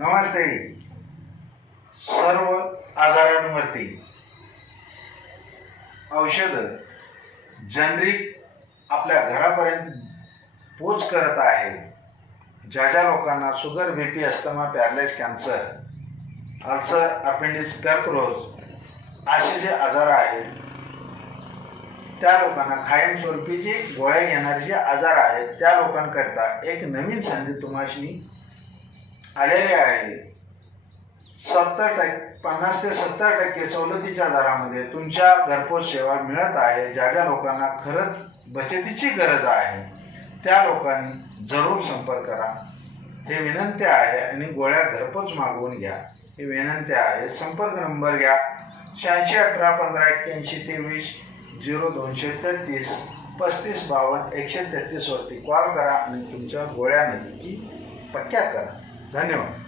नमस्ते. सर्व आजारांवरती औषधं जनरिक आपल्या घरापर्यंत पोच करत आहे. ज्या ज्या लोकांना sugar, BP, asthma, paralyse, cancer, ulcer, appendix, कर्करोग असे जे आजार आहेत त्या लोकांना कायमस्वरूपी जे गोळ्या घेणारे जे आजार आहेत त्या लोकांकरता एक नवीन संधी तुम्हाशी आलेली आहे. 50 ते 70% सवलतीच्या दरामध्ये तुमच्या घरपोच सेवा मिळत आहे. ज्या ज्या लोकांना खरंच बचतीची गरज आहे त्या लोकांनी जरूर संपर्क करा, हे विनंती आहे. आणि गोळ्या घरपोच मागवून घ्या, हे विनंती आहे. संपर्क नंबर घ्या 86 18 15 81 23 0233 35 52 133 वरती कॉल करा आणि तुमच्या गोळ्या नक्की पक्क्या करा. धन्यवाद.